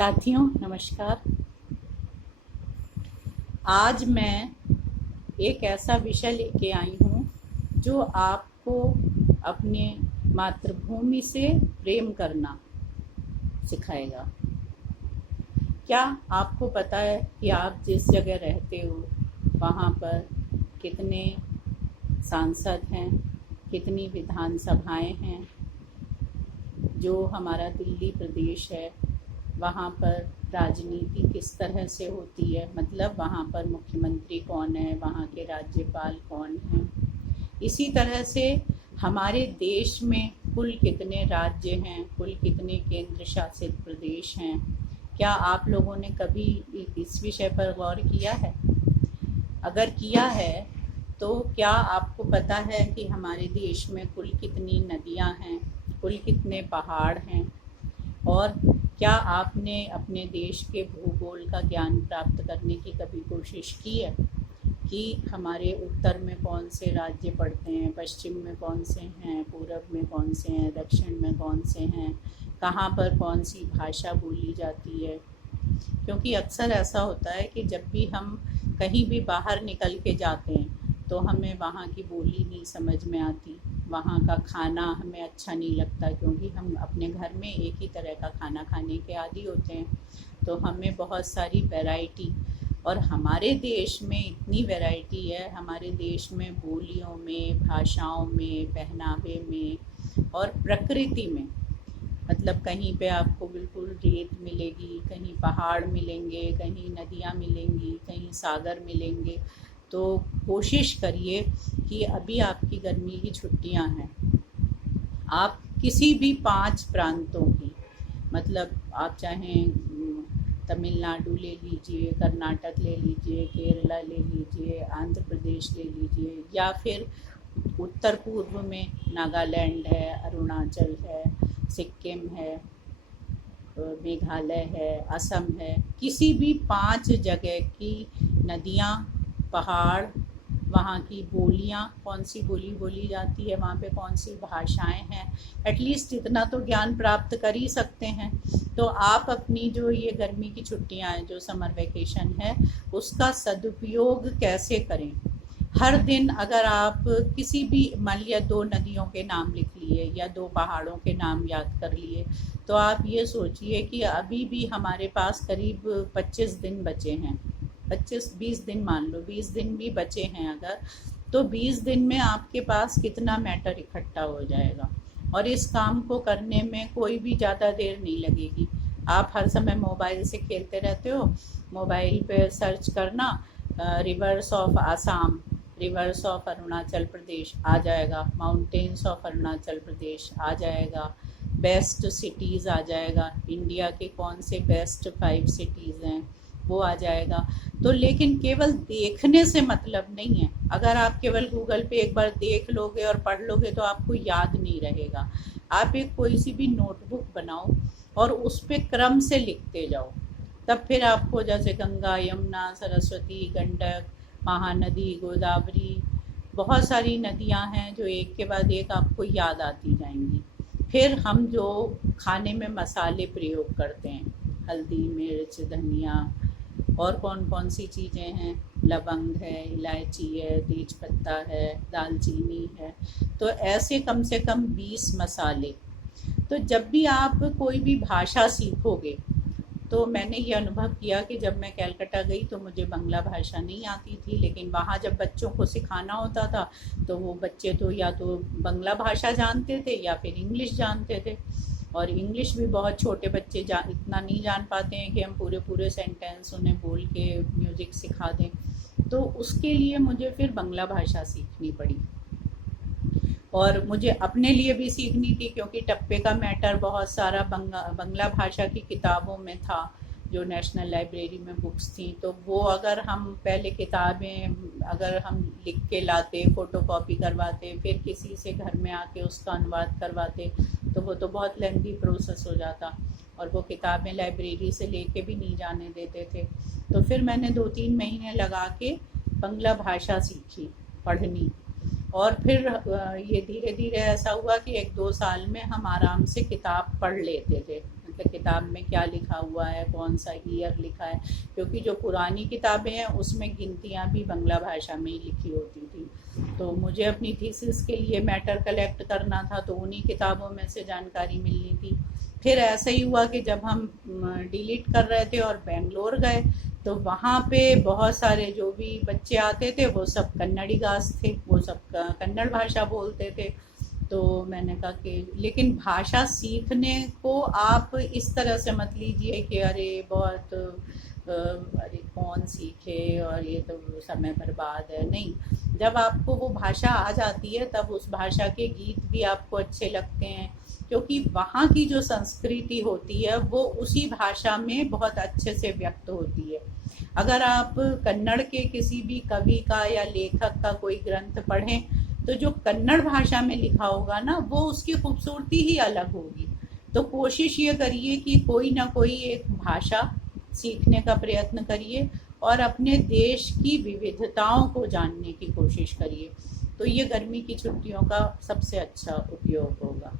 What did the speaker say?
साथियों नमस्कार। आज मैं एक ऐसा विषय लेके आई हूँ जो आपको अपने मातृभूमि से प्रेम करना सिखाएगा। क्या आपको पता है कि आप जिस जगह रहते हो वहाँ पर कितने सांसद हैं, कितनी विधानसभाएं हैं? जो हमारा दिल्ली प्रदेश है वहाँ पर राजनीति किस तरह से होती है, मतलब वहाँ पर मुख्यमंत्री कौन है, वहाँ के राज्यपाल कौन हैं। इसी तरह से हमारे देश में कुल कितने राज्य हैं, कुल कितने केंद्र शासित प्रदेश हैं। क्या आप लोगों ने कभी इस विषय पर गौर किया है? अगर किया है तो क्या आपको पता है कि हमारे देश में कुल कितनी नदियाँ हैं, कुल कितने पहाड़ हैं? और क्या आपने अपने देश के भूगोल का ज्ञान प्राप्त करने की कभी कोशिश की है कि हमारे उत्तर में कौन से राज्य पड़ते हैं, पश्चिम में कौन से हैं, पूरब में कौन से हैं, दक्षिण में कौन से हैं, कहाँ पर कौन सी भाषा बोली जाती है? क्योंकि अक्सर ऐसा होता है कि जब भी हम कहीं भी बाहर निकल के जाते हैं तो हमें वहाँ की बोली नहीं समझ में आती, वहाँ का खाना हमें अच्छा नहीं लगता, क्योंकि हम अपने घर में एक ही तरह का खाना खाने के आदी होते हैं। तो हमें बहुत सारी वैरायटी, और हमारे देश में इतनी वैरायटी है, हमारे देश में बोलियों में, भाषाओं में, पहनावे में और प्रकृति में। मतलब कहीं पे आपको बिल्कुल रेत मिलेगी, कहीं पहाड़ मिलेंगे, कहीं नदियाँ मिलेंगी, कहीं सागर मिलेंगे। तो कोशिश करिए कि अभी आपकी गर्मी की छुट्टियां हैं, आप किसी भी 5 प्रांतों की, मतलब आप चाहें तमिलनाडु ले लीजिए, कर्नाटक ले लीजिए, केरला ले लीजिए, आंध्र प्रदेश ले लीजिए, या फिर उत्तर पूर्व में नागालैंड है, अरुणाचल है, सिक्किम है, मेघालय है, असम है। किसी भी 5 जगह की नदियाँ, पहाड़, वहाँ की बोलियाँ, कौन सी बोली बोली जाती है, वहाँ पे कौन सी भाषाएं हैं, एटलीस्ट इतना तो ज्ञान प्राप्त कर ही सकते हैं। तो आप अपनी जो ये गर्मी की छुट्टियाँ हैं, जो समर वेकेशन है, उसका सदुपयोग कैसे करें? हर दिन अगर आप किसी भी, मान लिया 2 नदियों के नाम लिख लिए या 2 पहाड़ों के नाम याद कर लिए, तो आप ये सोचिए कि अभी भी हमारे पास करीब 25 दिन बचे हैं। 25-20 दिन मान लो, 20 दिन भी बचे हैं अगर, तो 20 दिन में आपके पास कितना मैटर इकट्ठा हो जाएगा। और इस काम को करने में कोई भी ज़्यादा देर नहीं लगेगी। आप हर समय मोबाइल से खेलते रहते हो, मोबाइल पे सर्च करना rivers of Assam, rivers of Arunachal Pradesh आ जाएगा, माउंटेन्स ऑफ अरुणाचल प्रदेश आ जाएगा, बेस्ट सिटीज़ आ जाएगा, इंडिया के कौन से बेस्ट 5 सिटीज़ हैं वो आ जाएगा। तो लेकिन केवल देखने से मतलब नहीं है। अगर आप केवल गूगल पे एक बार देख लोगे और पढ़ लोगे तो आपको याद नहीं रहेगा। आप एक कोई सी भी नोटबुक बनाओ और उस पर क्रम से लिखते जाओ, तब फिर आपको जैसे गंगा, यमुना, सरस्वती, गंडक, महानदी, गोदावरी, बहुत सारी नदियां हैं जो एक के बाद एक आपको याद आती जाएंगी। फिर हम जो खाने में मसाले प्रयोग करते हैं, हल्दी, मिर्च, धनिया, और कौन कौन सी चीज़ें हैं, लवंग है, इलायची है, तेज पत्ता है, दालचीनी है, तो ऐसे कम से कम 20 मसाले। तो जब भी आप कोई भी भाषा सीखोगे, तो मैंने ये अनुभव किया कि जब मैं कलकत्ता गई तो मुझे बांग्ला भाषा नहीं आती थी, लेकिन वहाँ जब बच्चों को सिखाना होता था तो वो बच्चे तो या तो बांग्ला भाषा जानते थे या फिर इंग्लिश जानते थे। और इंग्लिश भी बहुत छोटे बच्चे इतना नहीं जान पाते हैं कि हम पूरे पूरे सेंटेंस उन्हें बोल के म्यूज़िक सिखा दें। तो उसके लिए मुझे फिर बांग्ला भाषा सीखनी पड़ी, और मुझे अपने लिए भी सीखनी थी, क्योंकि टप्पे का मैटर बहुत सारा बांग्ला भाषा की किताबों में था, जो नेशनल लाइब्रेरी में बुक्स थी। तो वो अगर हम पहले किताबें अगर हम लिख के लाते, फ़ोटो कॉपी करवाते, फिर किसी से घर में आके उसका अनुवाद करवाते, तो वो तो बहुत लेंथी प्रोसेस हो जाता, और वो किताबें लाइब्रेरी से लेके भी नहीं जाने देते थे। तो फिर मैंने 2-3 महीने लगा के बांग्ला भाषा सीखी, पढ़नी। और फिर ये धीरे धीरे ऐसा हुआ कि 1-2 साल में हम आराम से किताब पढ़ लेते थे, मतलब किताब में क्या लिखा हुआ है, कौन सा ईयर लिखा है, क्योंकि जो पुरानी किताबें हैं उसमें गिनतियाँ भी बांग्ला भाषा में ही लिखी होती थी। तो मुझे अपनी थीसिस के लिए मैटर कलेक्ट करना था, तो उन्हीं किताबों में से जानकारी मिलनी थी। फिर ऐसा ही हुआ कि जब हम डिलीट कर रहे थे और बेंगलोर गए, तो वहाँ पे बहुत सारे जो भी बच्चे आते थे वो सब कन्नड़िगास थे, वो सब कन्नड़ भाषा बोलते थे। तो मैंने कहा कि लेकिन भाषा सीखने को आप इस तरह से मत लीजिए कि अरे बहुत अरे कौन सीखे और ये तो समय बर्बाद है, नहीं। जब आपको वो भाषा आ जाती है तब उस भाषा के गीत भी आपको अच्छे लगते हैं, क्योंकि वहाँ की जो संस्कृति होती है वो उसी भाषा में बहुत अच्छे से व्यक्त होती है। अगर आप कन्नड़ के किसी भी कवि का या लेखक का कोई ग्रंथ पढ़ें, तो जो कन्नड़ भाषा में लिखा होगा ना, वो उसकी खूबसूरती ही अलग होगी। तो कोशिश ये करिए कि कोई ना कोई एक भाषा सीखने का प्रयत्न करिए और अपने देश की विविधताओं को जानने की कोशिश करिए। तो ये गर्मी की छुट्टियों का सबसे अच्छा उपयोग होगा।